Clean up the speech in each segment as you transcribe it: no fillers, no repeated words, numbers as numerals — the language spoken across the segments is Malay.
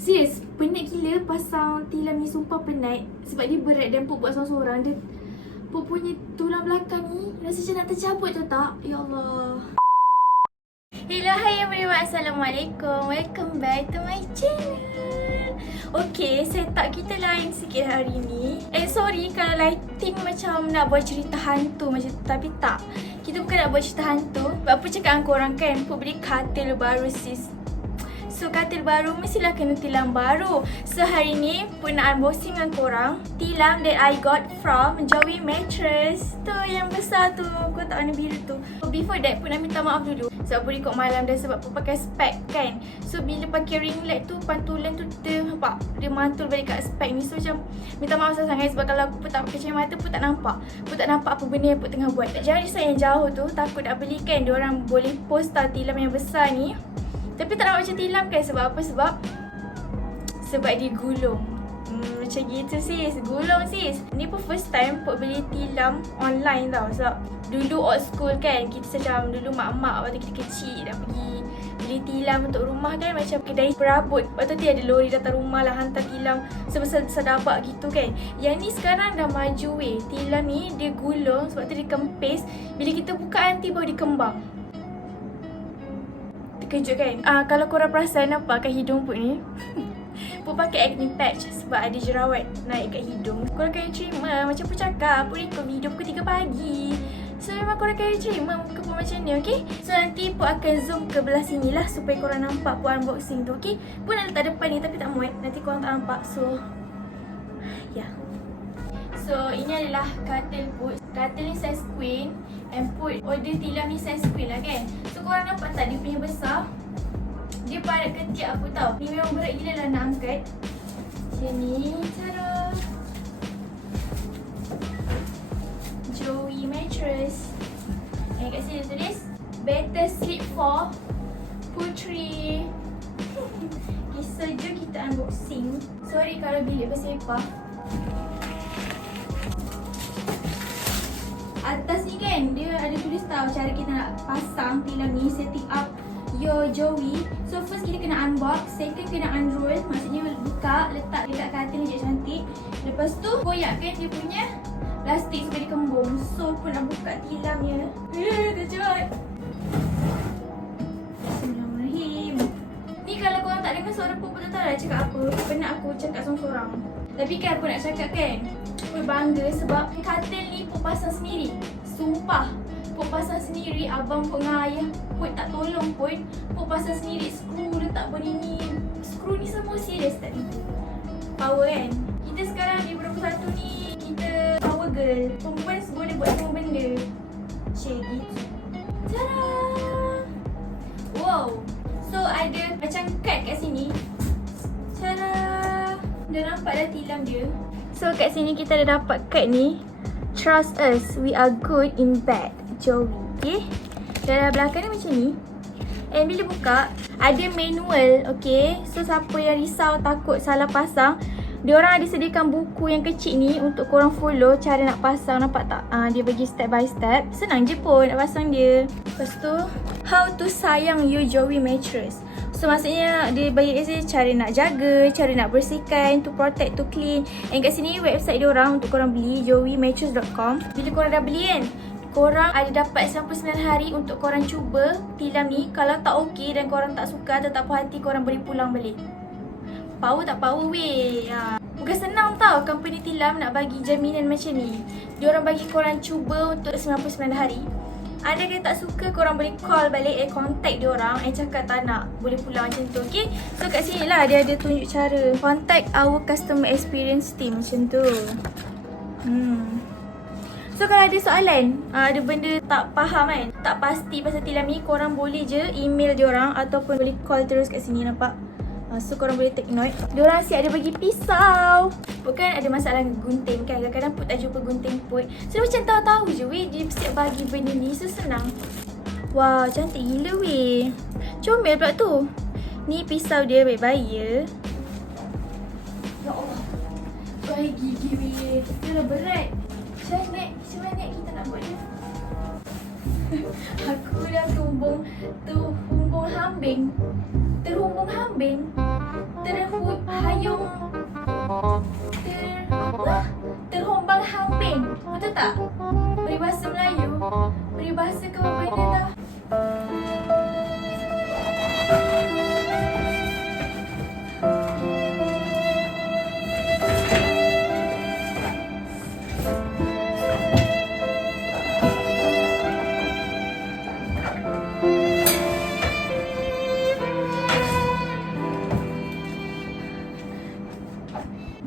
Serius, penat gila pasang tilam ni, sumpah penat. Sebab dia berat dan Puk buat seorang-seorang. Dia Puk punya tulang belakang ni rasa macam nak tercabut tu tak? Ya Allah. Hello, hi everyone. Assalamualaikum. Welcome back to my channel. Okay, setup kita lain sikit hari ni. Sorry kalau lighting macam nak buat cerita hantu macam tu. Tapi tak, kita bukan nak buat cerita hantu. Sebab apa cakap dengan korang kan, Puk beli katil baru sis. So katil baru mestilah kena tilam baru. So hari ni Puk nak unboxing dengan korang tilam that I got from Joey Mattress. Tu yang besar tu, kau tak warna biru tu. Before that Puk nak minta maaf dulu sebab Puk record malam dan sebab Puk pakai spek kan. So bila pakai ring light tu, pantulan tu dia nampak, dia mantul balik kat spek ni. So macam minta maaf sangat sebab kalau Puk tak pakai kacamata Puk tak nampak. Puk tak nampak apa benda yang Puk tengah buat. Jangan risau yang jauh tu, takut nak beli kan, diorang boleh post tau tilam yang besar ni. Tapi tak nak macam tilam kan, sebab apa? Sebab dia gulung. Macam gitu sis, gulung sis. Ni pun first time Puk beli tilam online tau. Sebab dulu old school kan, kita macam dulu mak-mak waktu kita kecil dah pergi beli tilam untuk rumah kan, macam kedai perabot. Waktu tu ada lori datang rumah lah hantar tilam sebesar sedabak gitu kan. Yang ni sekarang dah maju weh. Tilam ni dia gulung sebab tu dia kempis. Bila kita buka nanti baru dikembang. Kejut kan? Kalau korang perasan nampak kat hidung Puk ni Puk pakai acne patch sebab ada jerawat naik kat hidung. Korang kena terima, macam Puk cakap, Puk record video pukul 3 pagi. So memang korang kena terima muka Puk macam ni, okay? So nanti Puk akan zoom ke belah sini lah supaya korang nampak Puk unboxing tu, okay? Puk nak letak depan ni tapi tak muat, nanti korang tak nampak. So ya. So ini adalah katil Puk. Katil ni size queen and Puk order tilam ni size queen lah kan. So korang nampak tak dia punya besar? Dia padat ketiak aku tau. Ni memang berat gila lah nak angkat. Macam ni cara Joey Mattress. Yang kat sini tulis Better Sleep for Putri. Okay, so jom kita unboxing. Sorry kalau bilik bersepah. Atas ni kan, dia ada tulis tau cara kita nak pasang tilam ni, setting up your Joey. So first kita kena unbox, second kena unroll, maksudnya buka, letak dekat katil je cantik. Lepas tu goyakkan dia punya plastik sampai dia kembung. So Puk nak buka tilamnya. Kejut. Bismillahirrahmanirrahim. Ni kalau korang tak dengar suara Puk, tak tahu lah cakap apa. Penat aku cakap sorang-sorang. Tapi kan Puk nak cakap kan, Puk bangga sebab katil ni Puk pasang sendiri. Sumpah, Puk pasang sendiri. Abang Puk dengan ayah Puk tak tolong pun. Puk pasang sendiri, skru letak benda ni. Skru ni semua serius tak tipu. Power kan? Kita sekarang di 21 ni, kita power girl. Perempuan boleh buat semua benda. Macam gitu. Tada! Wow! So ada macam kad kat sini. Tada! Dah nampak dah tilam dia. So kat sini kita dah dapat kad ni. Trust us, we are good in bed, Joey. Okay? Dalam belakang ni macam ni. And bila buka, ada manual, okay? So siapa yang risau takut salah pasang, diorang ada sediakan buku yang kecil ni untuk korang follow cara nak pasang. Nampak tak? Dia bagi step by step. Senang je pun nak pasang dia. Lepas tu, how to sayang your Joey Mattress. So maksudnya dia bagi kat sini cara nak jaga, cara nak bersihkan, to protect, to clean. And kat sini website diorang untuk korang beli, joeymattress.com. Bila korang dah beli kan, korang ada dapat 99 hari untuk korang cuba tilam ni. Kalau tak okey dan korang tak suka atau tak puas hati, korang boleh pulang balik. Power tak power weh. Bukan senang tau company tilam nak bagi jaminan macam ni. Diorang bagi korang cuba untuk 99 hari. Ada yang tak suka, korang boleh call balik, contact diorang, cakap tak nak, boleh pulang macam tu, okay? So kat sini lah dia ada tunjuk cara contact our customer experience team macam tu. So kalau ada soalan, ada benda tak faham kan, tak pasti pasal tilam ni, korang boleh je email diorang ataupun boleh call terus kat sini, nampak? So korang boleh take note. Diorang siap ada bagi pisau. Bukan ada masalah gunting kan, kadang-kadang Puk tak jumpa gunting Puk. So dia macam tahu-tahu je weh, dia siap bagi benda ni. So senang. Wah, cantik gila weh. Comel pula tu. Ni pisau dia baik-baik ya. Ya Allah, baik gigi weh. Dia dah berat. Macam mana kita nak buat dia? Aku dah terhubung hambing. Terhubung hambing. Terhubung Terhombang hambing. Betul tak? Peribahasa Melayu. Peribahasa ke apa benda dah?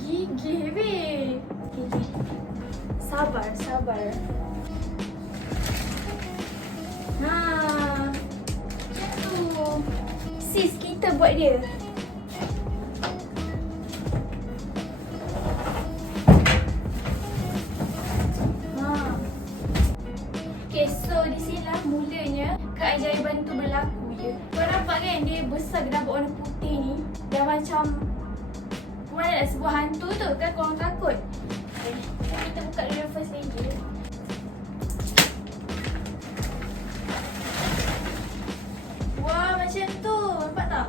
Gigih weh. Okay. Sabar. Macam tu. Sis, kita buat dia. Okay, so di sinilah mulanya keajaiban tu berlaku je. Kau nampak kan dia besar dah berwarna putih ni. Dah macam mana sebuah hantu tu kan, korang takut. Okay, kita buka dulu first layer. Wah, macam tu. Nampak tak?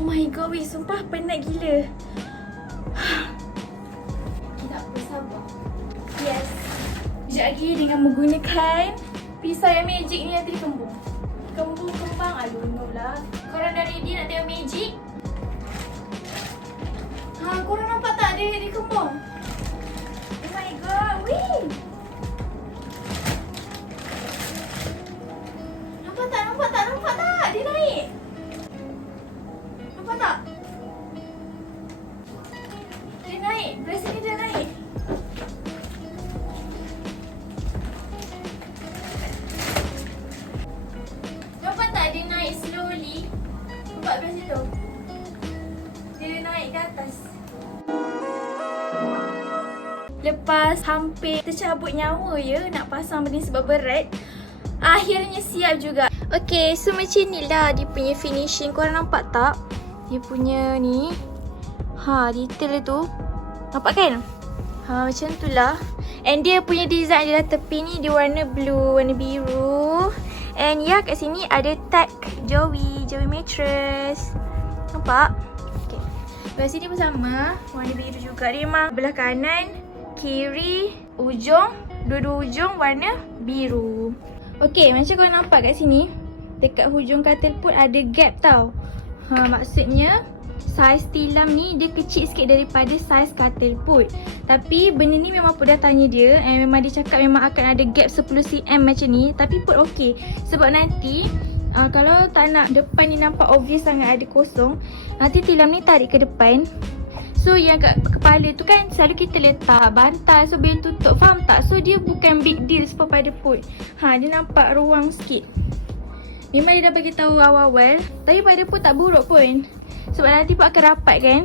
Oh my god, weh, sumpah penat gila. Kita apa, sabar. Yes. Sekejap lagi dengan menggunakan pisau yang magic ni nanti dikembung. Kembang, aduh no lah. Korang dah ready nak tengok magic? Korang nampak tak dia dikembung? Oh my god, weh. Nampak tak? Dia naik. Nampak tak? Dia naik, beras ni dah naik. Nampak tak dia naik slowly? Nampak beras tu? Dia naik ke atas. Lepas hampir tercabut nyawa ya nak pasang benda sebab berat, akhirnya siap juga. Okay, so macam ni lah dia punya finishing. Korang nampak tak? Dia punya ni detail tu. Nampak kan? Macam tu lah. And dia punya design dia tepi ni dia warna blue, warna biru. And ya, kat sini ada tag Joey Mattress. Nampak? Okay. Lepas sini pun sama, warna biru juga. Dia memang belah kanan, kiri, ujung, dua-dua ujung warna biru. Okay, macam korang nampak kat sini, dekat hujung katil pun ada gap tau. Maksudnya saiz tilam ni dia kecil sikit daripada saiz katil put. Tapi benda ni memang put dah tanya dia, and memang dia cakap memang akan ada gap 10cm macam ni. Tapi put okey. Sebab nanti kalau tak nak depan ni nampak obvious sangat ada kosong, nanti tilam ni tarik ke depan. So yang kat kepala tu kan selalu kita letak bantal, so biar tutup, faham tak? So dia bukan big deal sebab pada put. Dia nampak ruang sikit. Memang dia dah bagi tahu awal-awal, tapi pada put tak buruk pun. Sebab nanti pun akan rapat kan.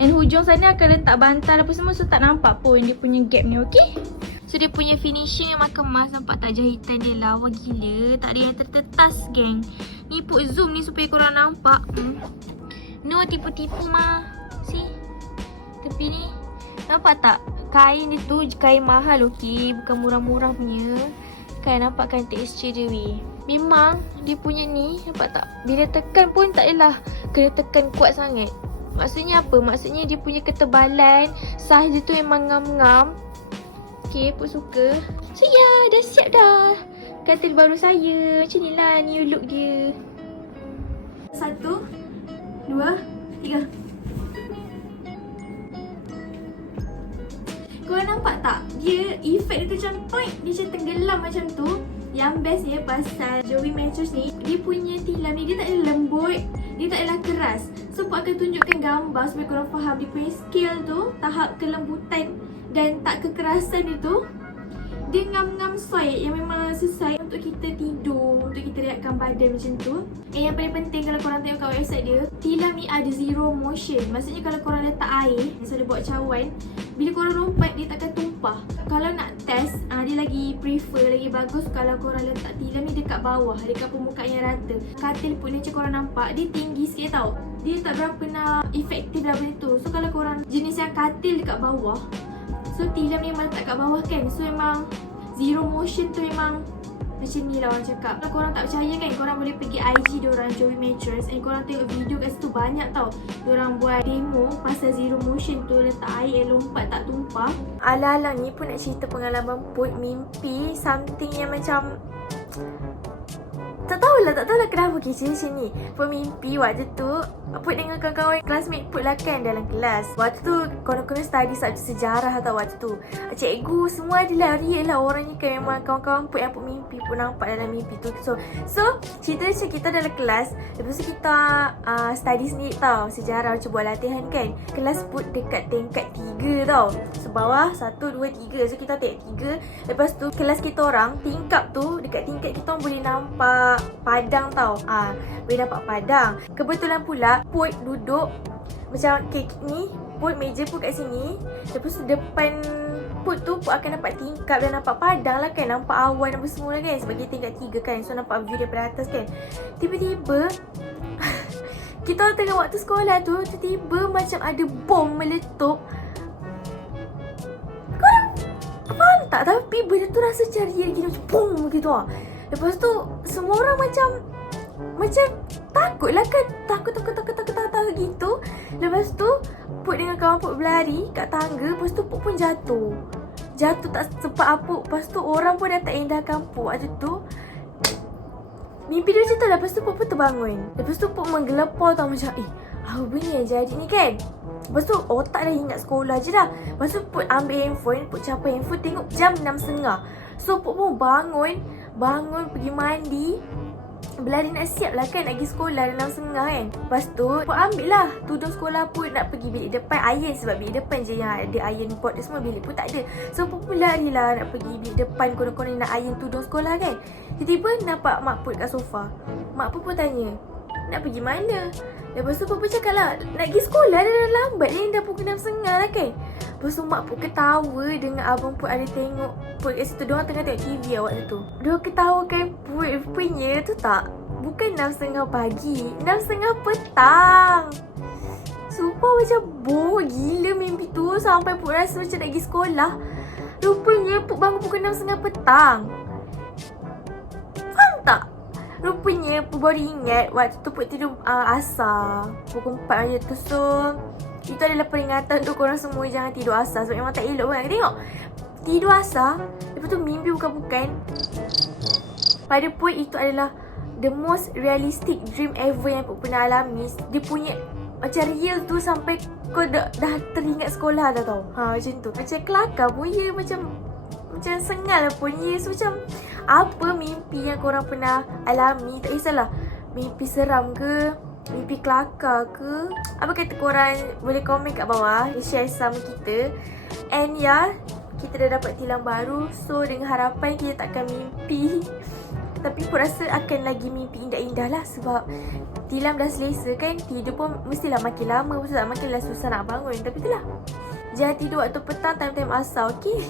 And hujung sana akan letak bantal apa semua, so tak nampak pun dia punya gap ni, okey? So dia punya finishing memang kemas. Nampak tak jahitan dia lawa gila. Tak ada yang tertetas geng. Ni put zoom ni supaya korang nampak. No tipu-tipu mah. See? Tepi ni. Nampak tak? Kain dia tu kain mahal, okey? Bukan murah-murah punya. Kan nampak kan texture dia weh. Memang dia punya ni, nampak tak? Bila tekan pun tak adalah kena tekan kuat sangat. Maksudnya apa? Maksudnya dia punya ketebalan, saiz dia tu memang ngam-ngam. Okay, Put suka. So ya, dah siap dah katil baru saya. Macam ni lah new look dia. 1, 2, 3. Korang nampak tak? Dia efek dia tu macam point. Dia macam tenggelam macam tu. Yang best dia pasal Joey Mattress ni, dia punya tilam ni dia tak ada lembut, dia tak adalah keras. So Put akan tunjukkan gambar supaya korang faham dia punya scale tu, tahap kelembutan dan tak kekerasan dia tu. Dia ngam-ngam soil yang memang sesuai untuk kita tidur, untuk kita rehatkan badan macam tu. Yang paling penting kalau korang tengok kat website dia, tilam ni ada zero motion. Maksudnya kalau korang letak air, misalnya buat cawan, bila korang rompat dia takkan tumpah. Kalau nak test, dia lagi prefer, lagi bagus kalau korang letak tilam ni dekat bawah, dekat permukaan yang rata. Katil pun macam korang nampak, dia tinggi sikit tau. Dia tak berapa nak efektif lah benda tu. So kalau korang jenis yang katil dekat bawah, so tilam ni memang letak kat bawah kan. So memang zero motion tu memang Macam ni lah orang cakap. Kalau korang tak percaya kan, korang boleh pergi IG diorang, Joey Mattress, and korang tengok video kat situ banyak tau. Diorang buat demo pasal zero motion tu, letak air lompat tak tumpah. Alang-alang ni pun nak cerita pengalaman Put mimpi something yang macam tak tahulah kenapa kisah macam ni. Put mimpi waktu tu Put dengan kawan-kawan classmate Put lah kan dalam kelas. Waktu tu korang study subjek sejarah tau waktu tu. Cikgu semua adalah real lah orang ni kan, memang kawan-kawan Put yang Put mimpi Put nampak dalam mimpi tu. So cerita macam kita dalam kelas. Lepas tu kita study sendiri tau sejarah, macam buat latihan kan. Kelas Put dekat tingkat 3 tau. Sebawah 1, 2, 3. So kita tingkat 3. Lepas tu kelas kita orang tingkap tu, dekat tingkat kita orang boleh nampak padang tau. Boleh nampak padang. Kebetulan pula Put duduk macam kek ni, Put meja Put kat sini. Lepas tu depan Put tu Put akan nampak tingkap dan nampak padang lah kan. Nampak awan apa semua lah kan, sebagai tingkat 3 kan. So nampak view daripada atas kan. Tiba-tiba kita orang tengah waktu sekolah tu, tiba-tiba macam ada bom meletup. Korang faham tak? Tapi benda tu rasa macam real gini, macam boom gitu lah. Lepas tu semua orang macam takut lah kan. Takut gitu. Lepas tu Put dengan kawan Put berlari kat tangga. Lepas tu Put pun jatuh tak sempat apa. Lepas tu orang pun dah tak indahkan Put waktu tu. Mimpi dia macam tu lah. Lepas tu Put pun terbangun. Lepas tu Put menggelepar tau, macam apa benda yang jadi ni kan. Lepas tu otak dah ingat sekolah je dah. Lepas tu Put ambil handphone, Put capai handphone, tengok jam 6.30. So Put pun bangun pergi mandi, berlari nak siap lah kan, nak pergi sekolah dalam 6.30 kan. Lepas tu Put ambil lah tudung sekolah Put, nak pergi bilik depan iron, sebab bilik depan je yang ada iron board dia semua, bilik Put tak ada. So Put pun lari lah nak pergi bilik depan, konon-konon nak iron tudung sekolah kan. Tiba-tiba nampak mak Put kat sofa. Mak Put pun tanya, nak pergi mana? Lepas tu Put pun cakap lah, nak pergi sekolah dah lambat ni, dah pukul 6.30 lah kan. Lepas tu mak Put ketawa dengan abang Put ada tengok Put kat situ. Diorang tengah tengok TV lah waktu tu. Diorang ketawa kan Put punya tu tak, bukan 6.30 pagi, 6.30 petang. Sumpah macam boh gila mimpi tu, sampai Put rasa macam nak pergi sekolah. Rupanya Put bangun pukul 6.30 petang. Faham tak? Rupanya Put baru ingat waktu tu Put tidur asar pukul 4 macam tu. So itu adalah peringatan untuk korang semua, jangan tidur asar, sebab memang tak elok kan. Tengok tidur asar, lepas tu mimpi bukan-bukan. Pada Put itu adalah the most realistic dream ever yang Put pernah alami. Dia punya macam real tu sampai kau dah teringat sekolah dah tau. Macam tu. Macam kelakar pun ya, macam sengal pun ya. So macam apa mimpi yang korang pernah alami, tak kisahlah mimpi seram ke, mimpi kelakar ke, apa kata korang boleh komen kat bawah, share sama kita. And ya, kita dah dapat tilam baru. So dengan harapan kita takkan mimpi, tapi Put rasa akan lagi mimpi indah-indah lah. Sebab tilam dah selesa kan, tidur pun mestilah makin lama, makinlah susah nak bangun. Tapi itulah, jangan tidur waktu petang, time-time asar, okay?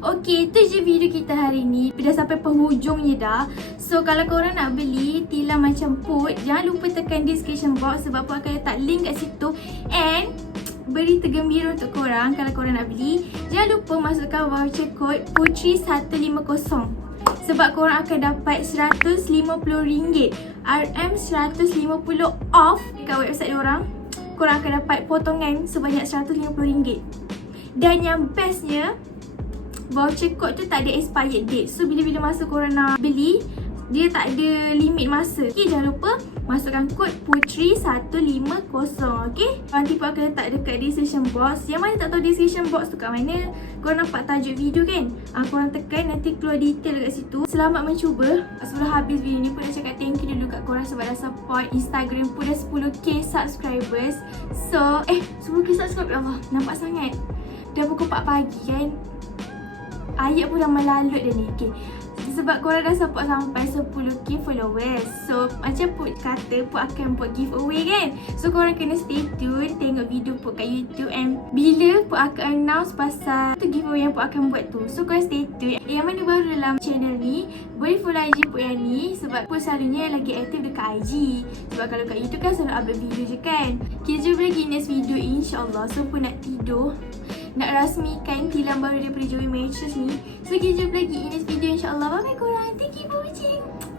Okay, itu je video kita hari ni. Dah sampai penghujungnya dah. So kalau korang nak beli tilam macam Put, jangan lupa tekan description box, sebab Put akan letak link kat situ. And berita gembira untuk korang, kalau korang nak beli, jangan lupa masukkan voucher code Putri150, sebab korang akan dapat RM150, RM150 off dekat website diorang. Korang akan dapat potongan sebanyak RM150. Dan yang bestnya, voucher code tu tak ada expired date. So bila-bila masa korang nak beli, dia tak ada limit masa. Okay, jangan lupa masukkan kod Putri150, okay? Nanti Put akan letak dekat description box. Yang mana tak tahu description box tu kat mana, korang nampak tajuk video kan? Korang tekan, nanti keluar detail dekat situ. Selamat mencuba. Sebelum habis video ni, Put nak cakap thank you dulu kat korang sebab dah support Instagram Put dah 10k subscribers. So, 10k subscribers, Allah, nampak sangat. Dah pukul 4 pagi kan? Ayat pun dah melalut dah ni, okay? Sebab korang dah support sampai 10k followers. So macam Put kata, Put akan buat giveaway kan. So korang kena stay tune, tengok video Put kat YouTube. And bila Put akan announce pasal tu giveaway yang Put akan buat tu, so korang stay tune. Yang mana baru dalam channel ni, boleh follow IG Put yang ni, sebab Put selalunya lagi aktif dekat IG. Sebab kalau kat YouTube kan selalu upload video je kan. Kita jumpa lagi next video, InsyaAllah. So Put nak tidur. nak rasmikan tilam baru daripada Mattress ni. So kita jumpa lagi in next video insyaAllah. Bye bye korang. Thank you for watching.